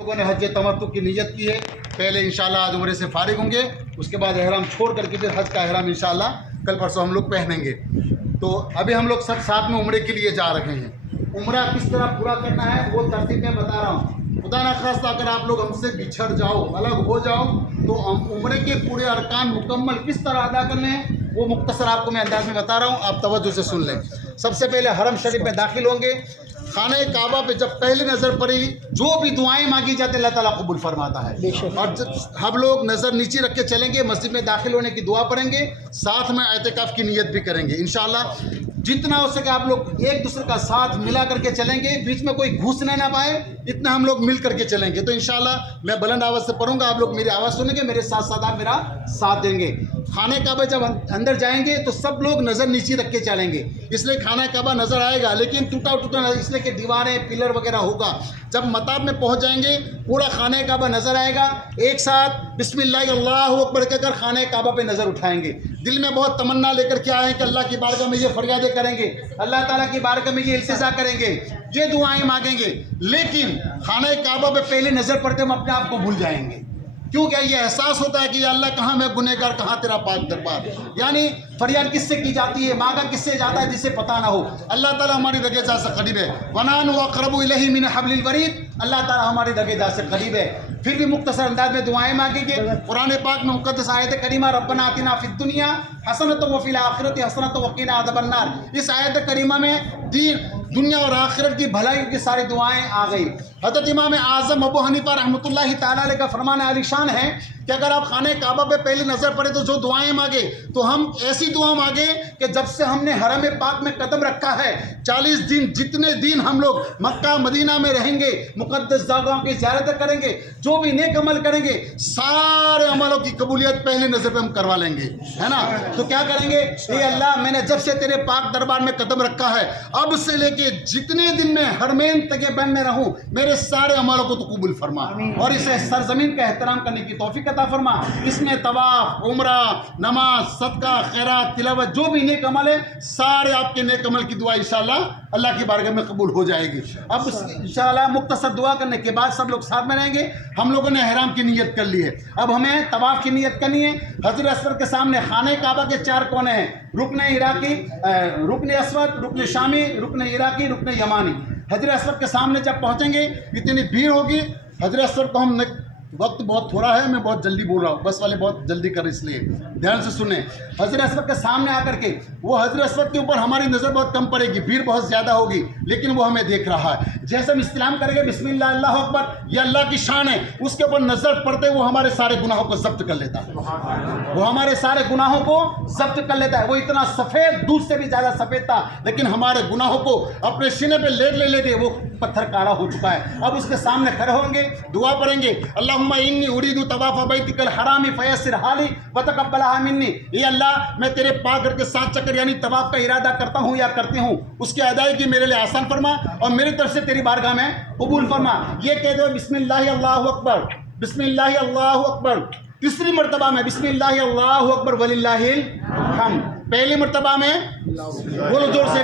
लोगों ने हज तमत्तु की नीयत की है, पहले इंशाल्लाह आज उम्रे से फारिग होंगे, उसके बाद एहराम छोड़ करके फिर हज का एहराम इंशाल्लाह कल परसों हम लोग पहनेंगे। तो अभी हम लोग सब साथ में उम्रे के लिए जा रहे हैं। उम्रा किस तरह पूरा करना है वो तरतीब में बता रहा हूँ। खुदा ना खास्ता अगर आप लोग हमसे बिछड़ जाओ, अलग हो जाओ, तो हम उम्रे के पूरे अरकान मुकम्मल किस तरह अदा करने हैं वो मुख्तसर आपको मैं अंदाज में बता रहा हूँ, आप तवज्जो से सुन लें। सबसे पहले हरम शरीफ में दाखिल होंगे। खाने काबा पे जब पहली नज़र पड़ी, जो भी दुआएं मांगी जाती है अल्लाह ताला कबूल फरमाता है। और हम लोग नज़र नीचे रख के चलेंगे, मस्जिद में दाखिल होने की दुआ पढ़ेंगे, साथ में एतिकाफ की नीयत भी करेंगे इंशाल्लाह। जितना हो सके आप लोग एक दूसरे का साथ मिला करके चलेंगे, बीच में कोई घुसने ना पाए, इतना हम लोग मिल करके चलेंगे। तो इंशाल्लाह मैं बुलंद आवाज़ से पढ़ूंगा, आप लोग मेरी आवाज़ सुनेंगे, मेरे साथ साथ आप मेरा साथ देंगे। खाने काबा जब अंदर जाएंगे तो सब लोग नज़र नीचे रख के चलेंगे, इसलिए खाना काबा नज़र आएगा लेकिन टूटा टूटा, इसलिए कि दीवारें पिलर वगैरह होगा। जब मताब में पहुंच जाएंगे पूरा खाने काबा नज़र आएगा, एक साथ बिस्मिल्लाह अल्लाहु अकबर कहकर खाने काबा पे नज़र उठाएंगे। दिल में बहुत तमन्ना लेकर के आए कि अल्लाह की बारगाह में ये फरियादें करेंगे, अल्लाह ताला की बारगाह में ये इल्तिजा करेंगे, ये दुआएं मांगेंगे। लेकिन खाने काबा पे पहले नज़र पड़ते हम अपने आप को भूल जाएंगे। क्यों? क्या ये एहसास होता है कि अल्लाह कहाँ मैं गुनहगार, कहाँ तेरा पाक दरबार। यानी फरियाद किससे की जाती है, मांगा किससे जाता है, जिसे पता ना हो। अल्लाह ताला हमारी रगेजा से करीब है। वनान व अक़रबु इलैहि मिन हब्लिल वरीद, अल्लाह ताला हमारी रगेजा से करीब है। फिर भी मुख्तसर अंदाज में दुआएं मांगेंगे। कुरान पाक में मुक़द्दस आयत करीमा रब्बना आतिना फिद दुनिया हसनतन व फिल आखिरति हसनतन व क़िना अज़ाबन्नार, इस आयत करीमा में दुनिया और आखिरत की भलाई की सारी दुआएं आ गई। हज़रत इमाम आज़म अबू हनीफा रहमतुल्लाहि तआला अलैह का फरमान आलिशान है कि अगर आप खाने काबा पे पहली नज़र पड़े तो जो दुआएं मांगे तो हम ऐसी दुआ मांगे कि जब से हमने हरम पाक में कदम रखा है 40 दिन, जितने दिन हम लोग मक्का मदीना में रहेंगे, मुक़द्दस जगहों की ज़ियारत करेंगे, जो भी नेक अमल करेंगे, सारे अमलों की कबूलियत पहली नज़र पे हम करवा लेंगे, है ना। तो क्या करेंगे, ये अल्लाह मैंने जब से तेरे पाक दरबार में कदम रखा है, अब से लेके जितने दिन में हरमैन तक़ीबन में रहूं, मेरे सारे अमलों को तो कबूल फरमा और इसे सरजमीन का एहतराम करने की तौफीक अता फरमा। इसमें तवाफ, उम्रा, नमाज, सदका, खैरात, तिलावत, जो भी नेक अमल है, सारे आपके नेक अमल की दुआ इंशाल्लाह अल्लाह की बारगाह में कबूल हो जाएगी। अब इंशाल्लाह मुख्तसर दुआ करने के बाद सब लोग साथ में रहेंगे। हम लोगों ने एहराम की नीयत कर ली है, अब हमें तवाफ की नीयत करनी है। हजर अस्वद के सामने खाने काबा के 4 कोने हैं, रुकन इराकी, रुकन अस्वद, रुकन शामी, रुकन इराकी, रुकन यमानी। हजर अस्वद के सामने जब पहुंचेंगे इतनी भीड़ होगी, हजर अस्वद को हम वक्त बहुत थोड़ा है, मैं बहुत जल्दी बोल रहा हूँ, बस वाले बहुत जल्दी कर, इसलिए ध्यान से सुने। हजर अस्वद के सामने आकर के वो हजर अस्वद के ऊपर हमारी नज़र बहुत कम पड़ेगी, भीड़ बहुत ज़्यादा होगी, लेकिन वो हमें देख रहा है। जैसे हम इस्लाम करेंगे बिस्मिल्लाह अल्लाहु अकबर, ये अल्लाह की शान है, उसके ऊपर नज़र पड़ते वो हमारे सारे गुनाहों को जब्त कर लेता है, वो हमारे सारे गुनाहों को जब्त कर लेता है। वो इतना सफ़ेद, दूध से भी ज़्यादा सफ़ेद था, लेकिन हमारे गुनाहों को अपने सीने पे लेते वो पत्थर काला हो चुका है। अब उसके सामने खड़े होंगे, दुआ पढ़ेंगे, अल्लाहुम्मा इन्नी उरीदु तवाफ़ बैतिकल हरामी फयस्सिर हाली व तक़ब्बलहा मिन्नी। ये अल्लाह मैं तेरे पाक घर के 7 चक्कर यानी तवाफ़ का इरादा करता हूँ या करती हूँ, उसकी अदायगी मेरे लिए आसान फरमा और मेरी तरफ से तेरी बारगाह में कबूल फरमा। ये कह दो बिस्मिल्लाह अल्लाहु अकबर, बिस्मिल्लाह अल्लाहु अकबर। तीसरी मरतबा में बिस्मिल्लाह अल्लाहु अकबर वलिल्लाहिल हम्द। पहली मरतबा में बोलो जोर से,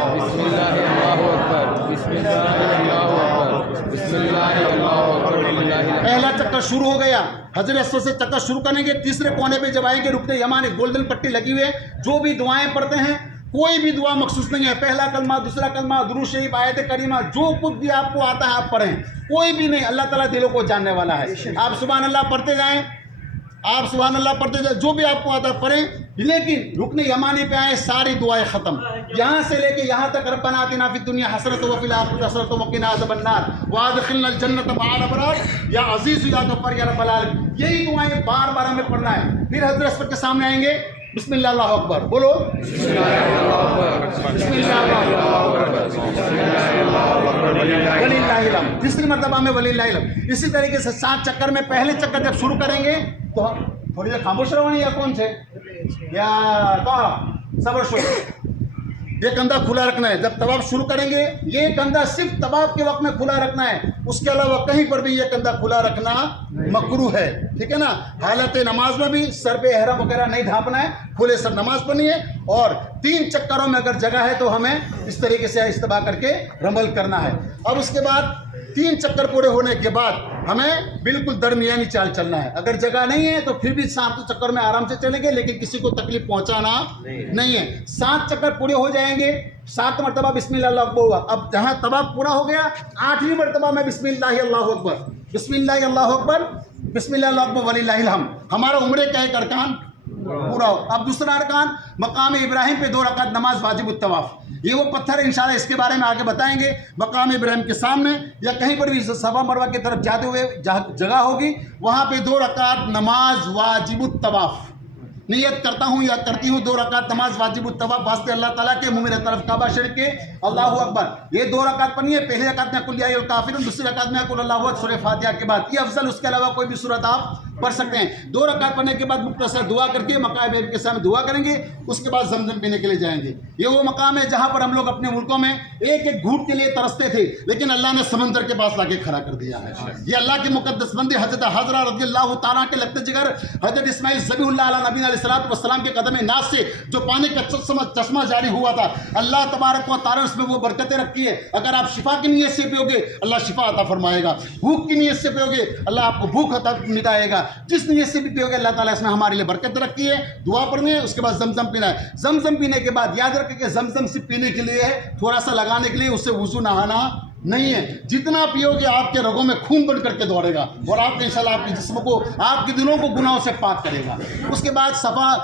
पहला चक्कर शुरू हो गया। हजर अस्वद से चक्कर शुरू करेंगे, तीसरे कोने पे जब आएंगे रुकने यमानी, गोल्डन पट्टी लगी हुई है, जो भी दुआएं पढ़ते हैं कोई भी दुआ मखसूस नहीं है, पहला कलमा, दूसरा कलमा, दुरूद शरीफ, आयत करीमा, जो कुछ भी आपको आता है आप पढ़ें, कोई भी नहीं, अल्लाह ताला दिलों को जानने वाला है। आप सुभान अल्लाह पढ़ते जाएं, आप सुभान अल्लाह पढ़ते जाएं, जो भी आपको आता है पढ़ें, लेकिन रुकने यमानी पे आए सारी दुआएं खत्म, यहाँ से लेके यहाँ तक रब्बना आतिना फिद दुनिया हसनतन व फिल आखिरति हसनतन व क़िना अज़ाबन्नार व अदखिलनल जन्नत मअल अबरार या अज़ीज़ या गफ़्फ़ार या रब्बल आलमीन, यही दुआएं बार बार हमें पढ़ना है। फिर हज़रत अस्वद के सामने आएंगे, बिस्मिल्लाह अल्लाहु अकबर, बोलो वलिल्लाहिल हम्द। तीसरी मरतबा में वलिल्लाहिल हम्द। इसी तरीके से 7 चक्कर में पहले चक्कर जब शुरू करेंगे तो थोड़ी देर खामोश रहो, या कौन से या तो सबर शुरू, ये कंधा खुला रखना है। जब तवाफ शुरू करेंगे ये कंधा सिर्फ तवाफ के वक्त में खुला रखना है, उसके अलावा कहीं पर भी ये कंधा खुला रखना मकरूह है, ठीक है ना। हालत नमाज में भी सर पे एहराम वगैरह नहीं ढांपना है, खुले सर नमाज पढ़नी है। और 3 चक्करों में अगर जगह है तो हमें इस तरीके से इस्तेमाल करके रमल करना है। अब उसके बाद 3 चक्कर पूरे होने के बाद ہمیں بالکل درمیانی چال چلنا ہے. اگر جگہ نہیں ہے تو پھر بھی 7 چکر میں آرام سے چلیں گے, لیکن کسی کو تکلیف پہنچانا نہیں ہے. 7 چکر پورے ہو جائیں گے, 7 مرتبہ بسم اللہ اللہ اکبر ہوا. اب جہاں طواف پورا ہو گیا, 8ویں مرتبہ میں بسم اللہ اللہ اکبر, بسم اللہ اللہ اکبر, بسم اللہ اللہ اکبر وللہ الحمد. ہمارا عمرے کا ایک ارکان پورا ہو. اب دوسرا ارکان, مقام ابراہیم پہ 2 رکعت نماز واجب الطواف. یہ وہ پتھر انشاءاللہ اس کے بارے میں آگے بتائیں گے. مقام ابراہیم کے سامنے یا کہیں پر بھی صفا مروہ کی طرف جاتے ہوئے جگہ ہوگی, وہاں پہ 2 رکعت نماز واجب الطواف. نیت کرتا ہوں یا کرتی ہوں 2 رکعت نماز واجب الطواف واسطے اللہ تعالیٰ کے منہ میرے طرف کعبہ شریف کے, اللہ اکبر. یہ 2 رکعت پڑھنی ہے. پہلی رکعت میں قل یا ایھا الکافرون, دوسری رکعت میں قل اللہ احد سورہ فاتحہ کے بعد. یہ افضل, اس کے علاوہ کوئی بھی سورت آپ پڑھ سکتے ہیں. 2 رکعت پڑھنے کے بعد مختصر دعا کر کے مقام ابراہیم کے سامنے دعا کریں گے. اس کے بعد زمزم پینے کے لیے جائیں گے. یہ وہ مقام ہے جہاں پر ہم لوگ اپنے ملکوں میں ایک ایک گھوٹ کے لیے ترستے تھے, لیکن اللہ نے سمندر کے پاس لا کے کھڑا کر دیا ہے. یہ اللہ کی مقدس بندی حضرت حضرہ رضی اللہ تعالیٰ کے لگتے جگر حضرت اسماعیل ذبیح اللہ علیہ نبی علیہ الصلوۃ والسلام کے قدم ناز سے جو پانی کا چشمہ جاری ہوا تھا, اللہ تبارک و تعالیٰ اس میں وہ برکتیں رکھی ہے. اگر آپ شفا کی نیت سے پیو گے اللہ شفا عطا فرمائے گا. بھوک کی نیت سے پیو گے اللہ آپ کو بھوک عطا مٹائے گا. جس نیت سے بھی پیو گے اللہ تعالیٰ اس میں ہمارے لیے برکت رکھی ہے. دعا پڑھنی ہے, اس کے بعد زمزم پینا ہے. زمزم پینے کے بعد یاد رکھیں کہ زمزم صرف پینے کے لیے ہے, تھوڑا سا لگانے کے لیے, اس سے وضو نہانا نہیں ہے. جتنا پیو گے آپ کے رگوں میں خون بن کر کے دوڑے گا اور آپ انشاءاللہ آپ کے جسم کو, آپ کے دلوں کو گناہوں سے پاک کرے گا. اس کے بعد صفا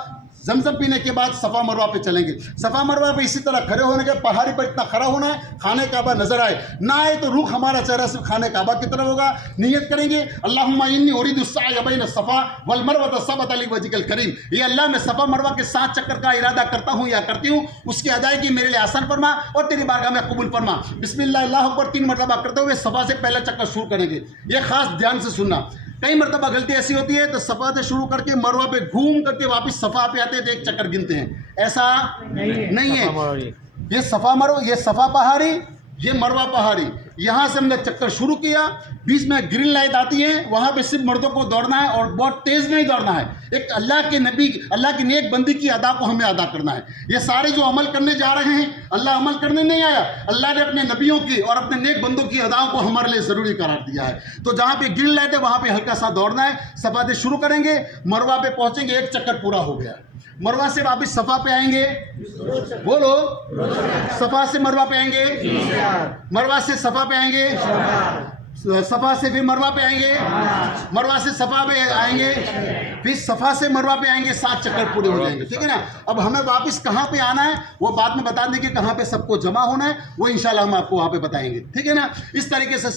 زمزم پینے کے بعد صفا مروہ پہ چلیں گے. صفا مروہ پہ اسی طرح کھڑے ہونے کے, پہاڑی پر اتنا کھڑا ہونا ہے خانہ کعبہ نظر آئے نہ آئے تو رخ ہمارا چہرہ صرف خانہ کعبہ کی طرف ہوگا. نیت کریں گے اللہم انی ارید السعی بین الصفا والمروہ ثبت لی وجہک الکریم. یہ اللہ میں صفا مروہ کے 7 چکر کا ارادہ کرتا ہوں یا کرتی ہوں, اس کی ادائیگی میرے لیے آسان فرما اور تیری بارگاہ میں قبول فرما. بسم اللہ اللہ اکبر 3 مرتبہ کرتے ہوئے صفا سے پہلا چکر شروع کریں گے. یہ خاص دھیان سے سننا. کئی مرتبہ غلطی ایسی ہوتی ہے تو صفا سے شروع کر کے مروہ پہ گھوم کر کے واپس صفا پہ آتے ہیں تو 1 چکر گنتے ہیں. ایسا نہیں ہے. یہ صفا مروہ, یہ صفا پہاڑی, یہ مروہ پہاڑی. یہاں سے ہم نے چکر شروع کیا, بیچ میں گرین لائٹ آتی ہے, وہاں پہ صرف مردوں کو دوڑنا ہے اور بہت تیز نہیں دوڑنا ہے. ایک اللہ کے نبی, اللہ کی نیک بندی کی ادا کو ہمیں ادا کرنا ہے. یہ سارے جو عمل کرنے جا رہے ہیں اللہ عمل کرنے نہیں آیا, اللہ نے اپنے نبیوں کی اور اپنے نیک بندوں کی اداؤں کو ہمارے لیے ضروری قرار دیا ہے. تو جہاں پہ گرین لائٹ ہے وہاں پہ ہلکا سا دوڑنا ہے. صفا سے شروع کریں گے, مروہ پہ پہنچیں گے, 1 چکر پورا ہو گیا. مروہ سے واپس صفا پہ آئیں گے, بولو, صفا سے مروہ پہ آئیں گے, مروہ سے صفا پہ آئیں گے, صفا سے پھر مروہ پہ آئیں گے, مروہ سے صفا پہ آئیں گے, پھر صفا سے مروہ پہ آئیں گے. 7 چکر پورے ہو جائیں گے. ٹھیک ہے نا. اب ہمیں واپس کہاں پہ آنا ہے وہ بعد میں بتا دیں گے, کہاں پہ سب کو جمع ہونا ہے وہ انشاءاللہ ہم آپ کو وہاں پہ بتائیں گے. ٹھیک ہے نا. اس طریقے سے